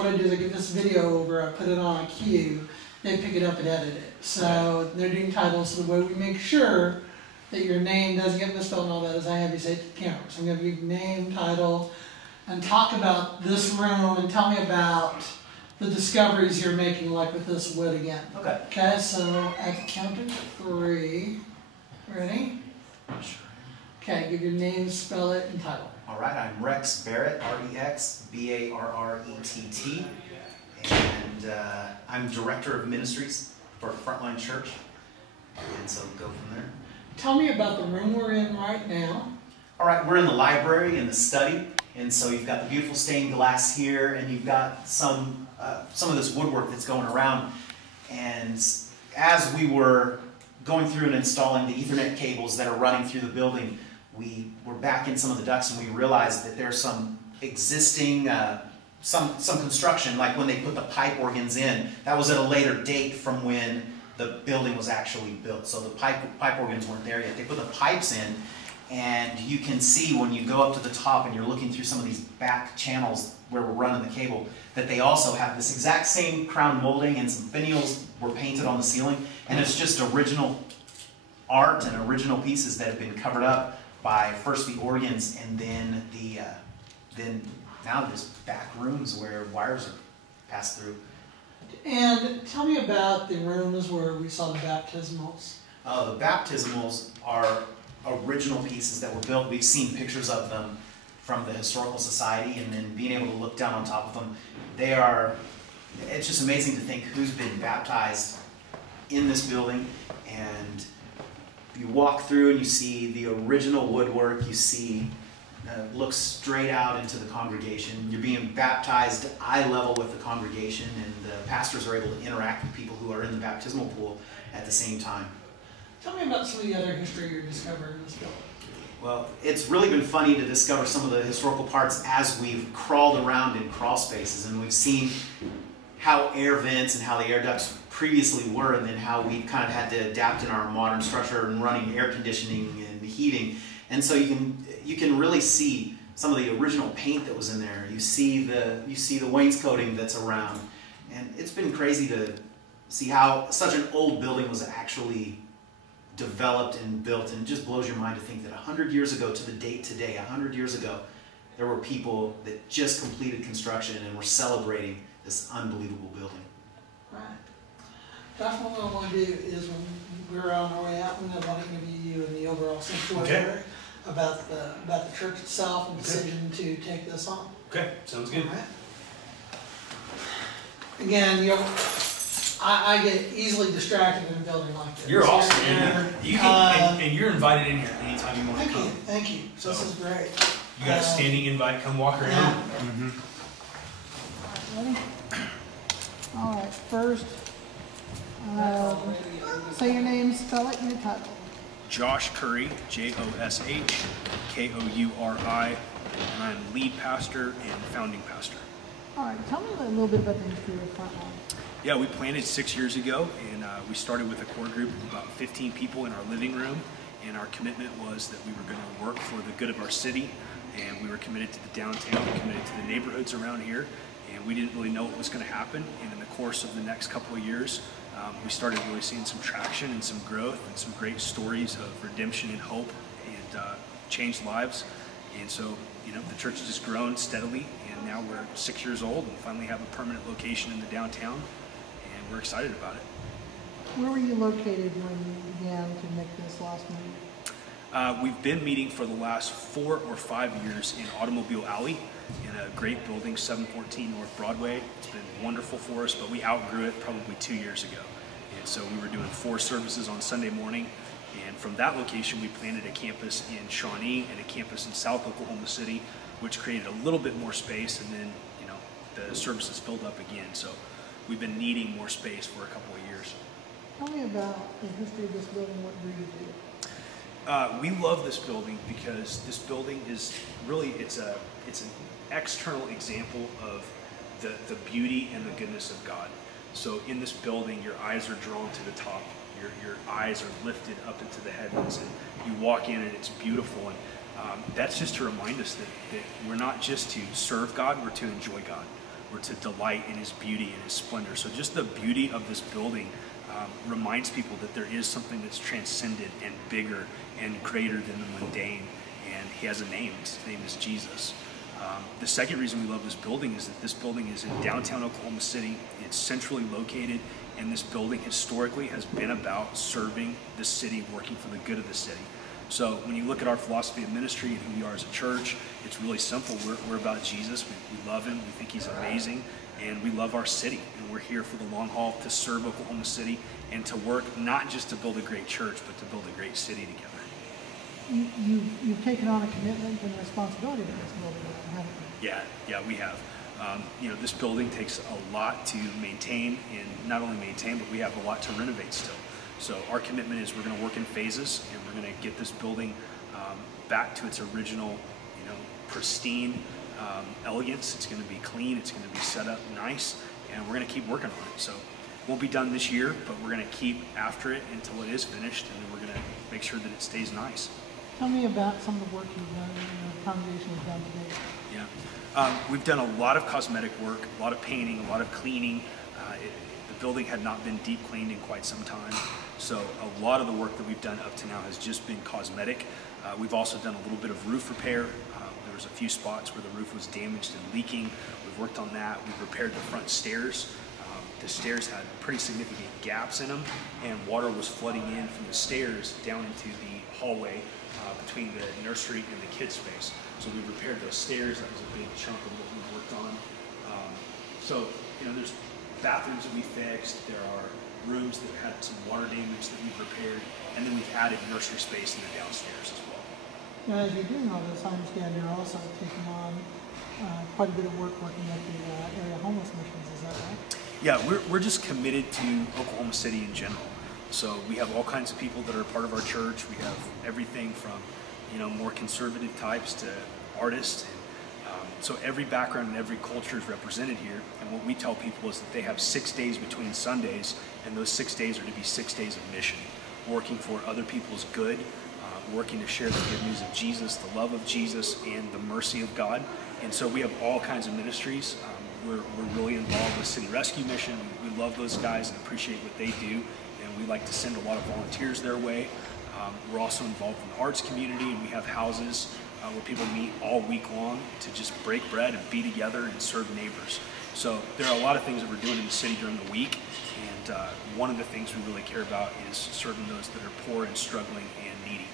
what I do is I get this video over, I put it on a queue, they pick it up and edit it. So they're doing titles, so the way we make sure that your name doesn't get misspelled and all that is I have you say it to the camera. So I'm going to give you name, title, and talk about this room and tell me about the discoveries you're making, like with this wood again. Okay. Okay, so at the count of 3, ready? Sure. Okay, give your name, spell it, and title. All right, I'm Rex Barrett, R-E-X, B-A-R-R-E-T-T, and I'm Director of Ministries for Frontline Church, and so go from there. Tell me about the room we're in right now. All right, we're in the library, in the study, and so you've got the beautiful stained glass here, and you've got some of this woodwork that's going around, and as we were going through and installing the Ethernet cables that are running through the building, we were back in some of the ducts, and we realized that there's some existing, some construction, like when they put the pipe organs in, that was at a later date from when the building was actually built. So the pipe organs weren't there yet. They put the pipes in, and you can see when you go up to the top and you're looking through some of these back channels where we're running the cable, that they also have this exact same crown molding, and some finials were painted on the ceiling, and it's just original art and original pieces that have been covered up by first the organs, and then then now there's back rooms where wires are passed through. And tell me about the rooms where we saw the baptismals. The baptismals are original pieces that were built. We've seen pictures of them from the Historical Society, and then being able to look down on top of them. It's just amazing to think who's been baptized in this building, and you walk through and you see the original woodwork, you see look straight out into the congregation. You're being baptized eye level with the congregation, and the pastors are able to interact with people who are in the baptismal pool at the same time. Tell me about some of the other history you're discovering in this building. Well, it's really been funny to discover some of the historical parts as we've crawled around in crawl spaces, and we've seen how air vents and how the air ducts previously were, and then how we've kind of had to adapt in our modern structure and running air conditioning and heating. And so you can really see some of the original paint that was in there. You see the wainscoting that's around, and it's been crazy to see how such an old building was actually developed and built, and it just blows your mind to think that 100 years ago to the date today, 100 years ago, there were people that just completed construction and were celebrating this unbelievable building. Right. That's what I want to do is when we're on our way out, I'm going to want to interview you in the overall sanctuary about the church itself and the decision to take this on. Okay, sounds good. All right. Again, I get easily distracted in a building like this. You're awesome. And you're invited in here anytime you want to come. Thank you. So, this is great. You got a standing invite. Come walk around. Yeah. Mm-hmm. Ready? All right, first, say your name, spell it, and your title. Josh Kouri, Josh Kouri, and I'm lead pastor and founding pastor. All right, tell me a little bit about the history of Frontline. Yeah, we planted 6 years ago, and we started with a core group of about 15 people in our living room, and our commitment was that we were going to work for the good of our city, and we were committed to the downtown, committed to the neighborhoods around here, and we didn't really know what was going to happen. And in the course of the next couple of years, we started really seeing some traction and some growth and some great stories of redemption and hope and changed lives. And so, the church has just grown steadily, and now we're 6 years old and finally have a permanent location in the downtown, and we're excited about it. Where were you located when you began to make this last move? We've been meeting for the last 4 or 5 years in Automobile Alley in a great building, 714 North Broadway. It's been wonderful for us, but we outgrew it probably 2 years ago. And so we were doing 4 services on Sunday morning. And from that location, we planted a campus in Shawnee and a campus in South Oklahoma City, which created a little bit more space. And then, the services filled up again. So we've been needing more space for a couple of years. Tell me about the history of this building, what drew you to it? We love this building because this building is really, it's an external example of the beauty and the goodness of God. So in this building, your eyes are drawn to the top. Your eyes are lifted up into the heavens, and you walk in and it's beautiful. And that's just to remind us that we're not just to serve God, we're to enjoy God. we're to delight in his beauty and his splendor. So just the beauty of this building reminds people that there is something that's transcendent and bigger and greater than the mundane, and he has a name. His name is Jesus. The second reason we love this building is that this building is in downtown Oklahoma City. It's centrally located, and this building historically has been about serving the city, working for the good of the city. So when you look at our philosophy of ministry and who we are as a church, it's really simple. We're about Jesus. We love him. We think he's amazing, and we love our city. And we're here for the long haul to serve Oklahoma City and to work not just to build a great church, but to build a great city together. You've taken on a commitment and responsibility to this building, haven't you? Yeah, we have. This building takes a lot to maintain, and not only maintain, but we have a lot to renovate still. So our commitment is we're going to work in phases, and we're going to get this building back to its original, pristine elegance. It's going to be clean. It's going to be set up nice, and we're going to keep working on it. So it won't be done this year, but we're going to keep after it until it is finished, and then we're going to make sure that it stays nice. Tell me about some of the work you've done, the congregation has done today. Yeah, we've done a lot of cosmetic work, a lot of painting, a lot of cleaning. The building had not been deep cleaned in quite some time, so a lot of the work that we've done up to now has just been cosmetic. We've also done a little bit of roof repair. There was a few spots where the roof was damaged and leaking. We've worked on that. We've repaired the front stairs. The stairs had pretty significant gaps in them, and water was flooding in from the stairs down into the hallway between the nursery and the kids' space. So we repaired those stairs. That was a big chunk of what we worked on. There's bathrooms that we fixed. There are rooms that had some water damage that we've repaired, and then we've added nursery space in the downstairs as well. Now, as you're doing all this, I understand you're also taking on quite a bit of work working at the area homeless missions. Is that right? Yeah, we're just committed to Oklahoma City in general. So we have all kinds of people that are part of our church. We have everything from, more conservative types to artists. So every background and every culture is represented here. And what we tell people is that they have 6 days between Sundays, and those 6 days are to be 6 days of mission, working for other people's good, working to share the good news of Jesus, the love of Jesus, and the mercy of God. And so we have all kinds of ministries. We're really involved with City Rescue Mission. We love those guys and appreciate what they do, and we like to send a lot of volunteers their way. We're also involved in the arts community, and we have houses where people meet all week long to just break bread and be together and serve neighbors. So there are a lot of things that we're doing in the city during the week, and one of the things we really care about is serving those that are poor and struggling and needy.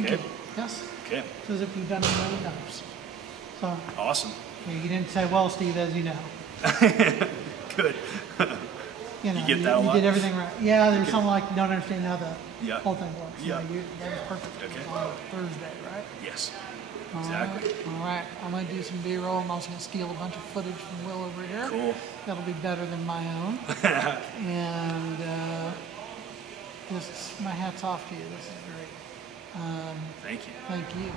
Okay? Yes. Okay. It's as if you've done it a million times. So, Awesome. you didn't say, well, Steve, as you know. Good. You get that a lot? You did everything right. Yeah, there's some like you don't understand how the Yeah. whole thing works. Yeah. That was perfect. Okay. On Thursday, right? Yes. All Exactly. right. All right. I'm going to do some B-roll. I'm also going to steal a bunch of footage from Will over here. Cool. That'll be better than my own. And my hat's off to you. This is great. Thank you. Thank you.